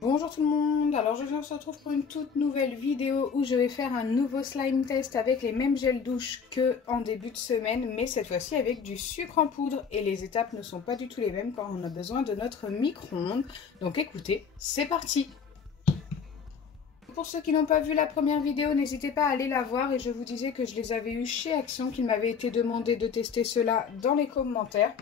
Bonjour tout le monde, alors on se retrouve pour une toute nouvelle vidéo où je vais faire un nouveau slime test avec les mêmes gels douche que en début de semaine, mais cette fois-ci avec du sucre en poudre et les étapes ne sont pas du tout les mêmes quand on a besoin de notre micro-ondes. Donc écoutez, c'est parti! Pour ceux qui n'ont pas vu la première vidéo, n'hésitez pas à aller la voir et je vous disais que je les avais eus chez Action, qu'il m'avait été demandé de tester cela dans les commentaires.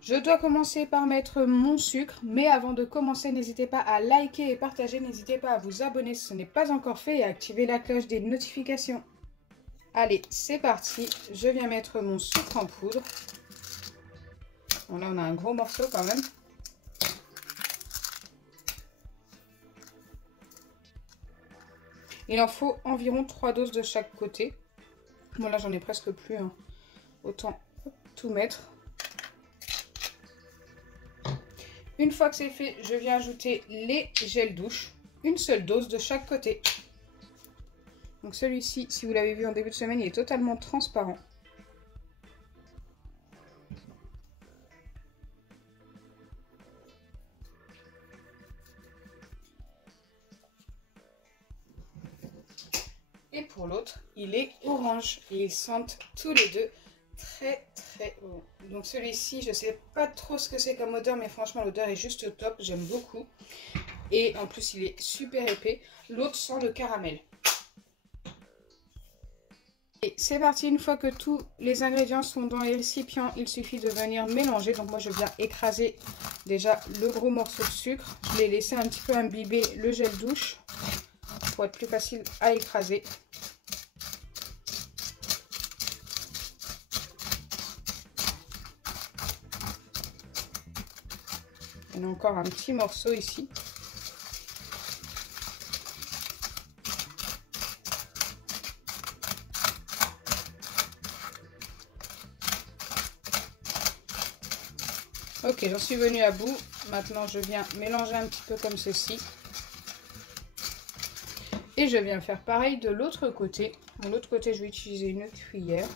Je dois commencer par mettre mon sucre, mais avant de commencer, n'hésitez pas à liker et partager, n'hésitez pas à vous abonner si ce n'est pas encore fait et à activer la cloche des notifications. Allez, c'est parti, je viens mettre mon sucre en poudre. Bon, là on a un gros morceau quand même. Il en faut environ 3 doses de chaque côté. Bon là j'en ai presque plus, hein. Autant tout mettre. Une fois que c'est fait, je viens ajouter les gels douche, une seule dose de chaque côté. Donc celui-ci, si vous l'avez vu en début de semaine, il est totalement transparent. Et pour l'autre, il est orange. Et ils sentent tous les deux très bon. Donc celui-ci, je sais pas trop ce que c'est comme odeur, mais franchement l'odeur est juste top, j'aime beaucoup. Et en plus il est super épais. L'autre sent le caramel. Et c'est parti, une fois que tous les ingrédients sont dans les récipients, il suffit de venir mélanger. Donc moi je viens écraser déjà le gros morceau de sucre. Je l'ai laissé un petit peu imbiber le gel douche pour être plus facile à écraser. Il y en a encore un petit morceau ici. Ok, j'en suis venue à bout. Maintenant, je viens mélanger un petit peu comme ceci. Et je viens faire pareil de l'autre côté. De l'autre côté, je vais utiliser une cuillère.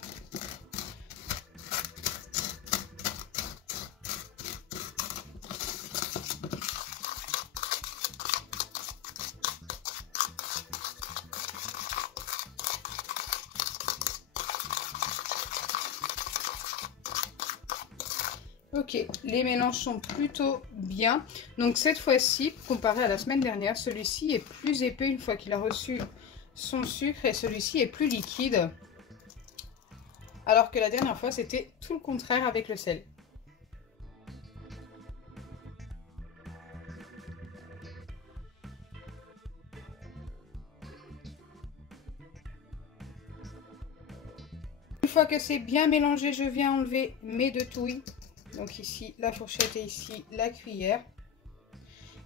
Ok, les mélanges sont plutôt bien. Donc cette fois-ci, comparé à la semaine dernière, celui-ci est plus épais une fois qu'il a reçu son sucre et celui-ci est plus liquide. Alors que la dernière fois, c'était tout le contraire avec le sel. Une fois que c'est bien mélangé, je viens enlever mes deux touilles. Donc ici la fourchette et ici la cuillère.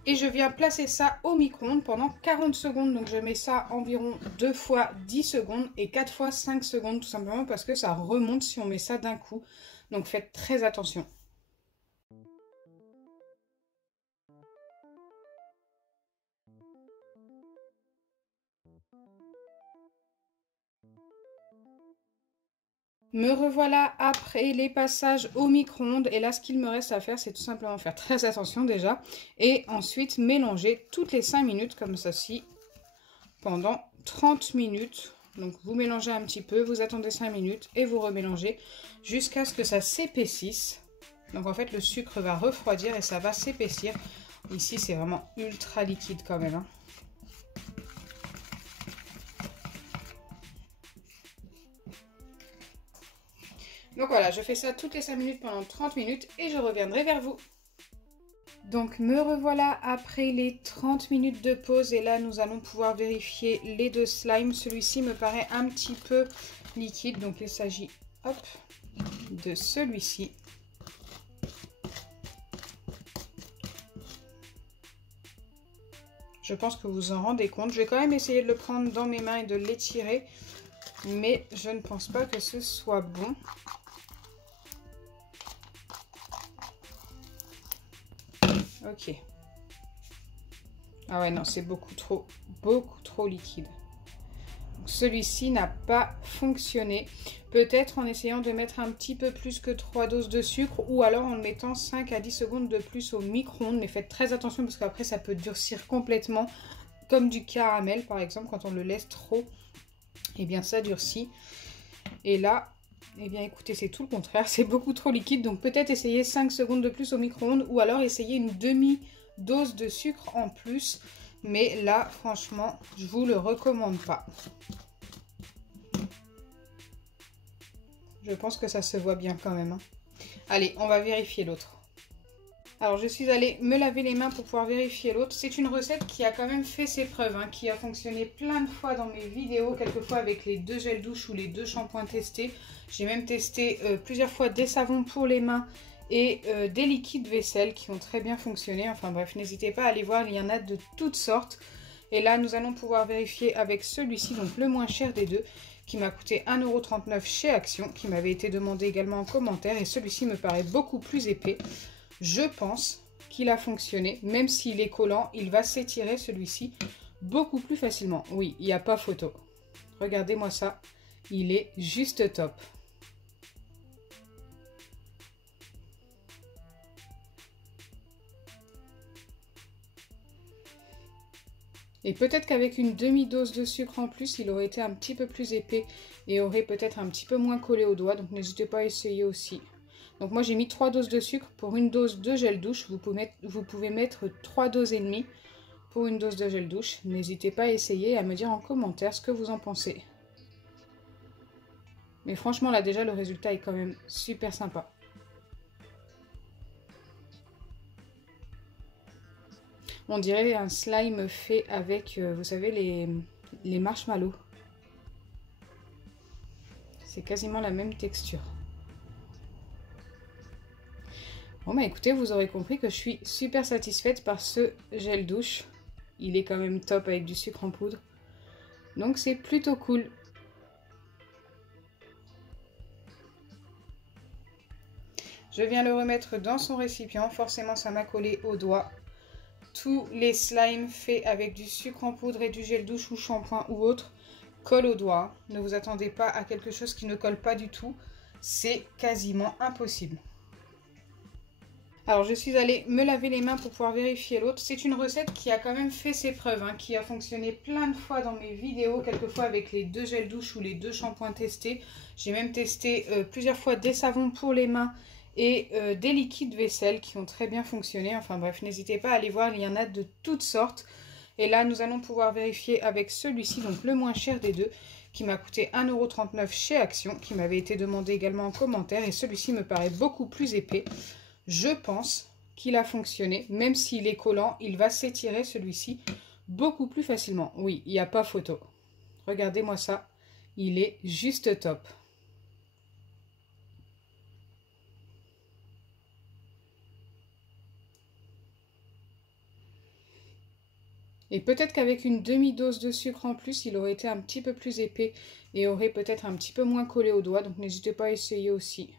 Et je viens placer ça au micro-ondes pendant 40 secondes. Donc je mets ça environ 2 fois 10 secondes et 4 fois 5 secondes tout simplement parce que ça remonte si on met ça d'un coup. Donc faites très attention. Me revoilà après les passages au micro-ondes et là ce qu'il me reste à faire c'est tout simplement faire très attention déjà et ensuite mélanger toutes les 5 minutes comme ceci pendant 30 minutes. Donc vous mélangez un petit peu, vous attendez 5 minutes et vous remélangez jusqu'à ce que ça s'épaississe. Donc en fait le sucre va refroidir et ça va s'épaissir. Ici c'est vraiment ultra liquide quand même, hein. Donc voilà, je fais ça toutes les 5 minutes pendant 30 minutes et je reviendrai vers vous. Donc me revoilà après les 30 minutes de pause et là nous allons pouvoir vérifier les deux slimes. Celui-ci me paraît un petit peu liquide, donc il s'agit de celui-ci. Je pense que vous vous en rendez compte. Je vais quand même essayer de le prendre dans mes mains et de l'étirer, mais je ne pense pas que ce soit bon. Ok. Ah ouais, non, c'est beaucoup trop liquide. Celui-ci n'a pas fonctionné. Peut-être en essayant de mettre un petit peu plus que 3 doses de sucre ou alors en le mettant 5 à 10 secondes de plus au micro-ondes. Mais faites très attention parce qu'après ça peut durcir complètement. Comme du caramel par exemple, quand on le laisse trop, et bien ça durcit. Et là, eh bien écoutez, c'est tout le contraire, c'est beaucoup trop liquide. Donc peut-être essayer 5 secondes de plus au micro-ondes ou alors essayer une demi-dose de sucre en plus. Mais là, franchement, je vous le recommande pas. Je pense que ça se voit bien quand même. Allez, on va vérifier l'autre. Alors, je suis allée me laver les mains pour pouvoir vérifier l'autre. C'est une recette qui a quand même fait ses preuves, qui a fonctionné plein de fois dans mes vidéos, quelquefois avec les 2 gels douche ou les 2 shampoings testés. J'ai même testé plusieurs fois des savons pour les mains et des liquides vaisselle qui ont très bien fonctionné. Enfin bref, n'hésitez pas à aller voir, il y en a de toutes sortes. Et là, nous allons pouvoir vérifier avec celui-ci, donc le moins cher des deux, qui m'a coûté 1,39 € chez Action, qui m'avait été demandé également en commentaire. Et celui-ci me paraît beaucoup plus épais. Je pense qu'il a fonctionné, même s'il est collant, il va s'étirer celui-ci beaucoup plus facilement. Oui, il n'y a pas photo. Regardez-moi ça, il est juste top. Et peut-être qu'avec une demi-dose de sucre en plus, il aurait été un petit peu plus épais et aurait peut-être un petit peu moins collé au doigt. Donc n'hésitez pas à essayer aussi. Donc moi j'ai mis 3 doses de sucre pour une dose de gel douche. Vous pouvez mettre 3 doses et demie pour une dose de gel douche. N'hésitez pas à essayer et à me dire en commentaire ce que vous en pensez. Mais franchement là déjà le résultat est quand même super sympa. On dirait un slime fait avec, vous savez, les marshmallows. C'est quasiment la même texture. Bon bah écoutez, vous aurez compris que je suis super satisfaite par ce gel douche. Il est quand même top avec du sucre en poudre. Donc c'est plutôt cool. Je viens le remettre dans son récipient. Forcément ça m'a collé au doigt. Tous les slimes faits avec du sucre en poudre et du gel douche ou shampoing ou autre collent au doigt. Ne vous attendez pas à quelque chose qui ne colle pas du tout. C'est quasiment impossible. Alors je suis allée me laver les mains pour pouvoir vérifier l'autre. C'est une recette qui a quand même fait ses preuves, qui a fonctionné plein de fois dans mes vidéos, quelquefois avec les 2 gels douche ou les 2 shampoings testés. J'ai même testé plusieurs fois des savons pour les mains et des liquides vaisselle qui ont très bien fonctionné. Enfin bref, n'hésitez pas à aller voir, il y en a de toutes sortes. Et là, nous allons pouvoir vérifier avec celui-ci, donc le moins cher des deux, qui m'a coûté 1,39 € chez Action, qui m'avait été demandé également en commentaire. Et celui-ci me paraît beaucoup plus épais. Je pense qu'il a fonctionné, même s'il est collant, il va s'étirer celui-ci beaucoup plus facilement. Oui, il n'y a pas photo. Regardez-moi ça, il est juste top. Et peut-être qu'avec une demi-dose de sucre en plus, il aurait été un petit peu plus épais et aurait peut-être un petit peu moins collé au doigt. Donc n'hésitez pas à essayer aussi.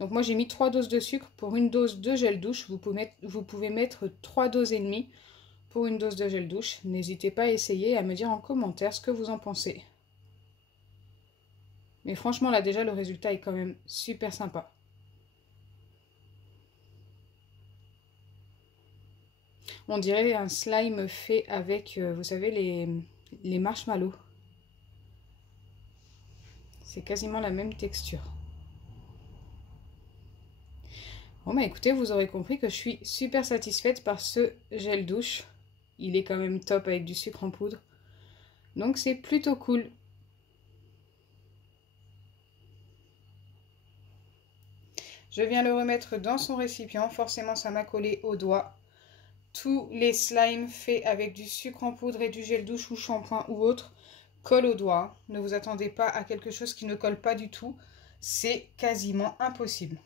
Donc moi j'ai mis 3 doses de sucre pour une dose de gel douche. Vous pouvez mettre 3 doses et demie pour une dose de gel douche. N'hésitez pas à essayer et à me dire en commentaire ce que vous en pensez. Mais franchement là déjà le résultat est quand même super sympa. On dirait un slime fait avec, vous savez, les marshmallows. C'est quasiment la même texture. Bon bah écoutez, vous aurez compris que je suis super satisfaite par ce gel douche. Il est quand même top avec du sucre en poudre. Donc c'est plutôt cool. Je viens le remettre dans son récipient. Forcément ça m'a collé au doigt. Tous les slimes faits avec du sucre en poudre et du gel douche ou shampoing ou autre collent au doigt. Ne vous attendez pas à quelque chose qui ne colle pas du tout. C'est quasiment impossible.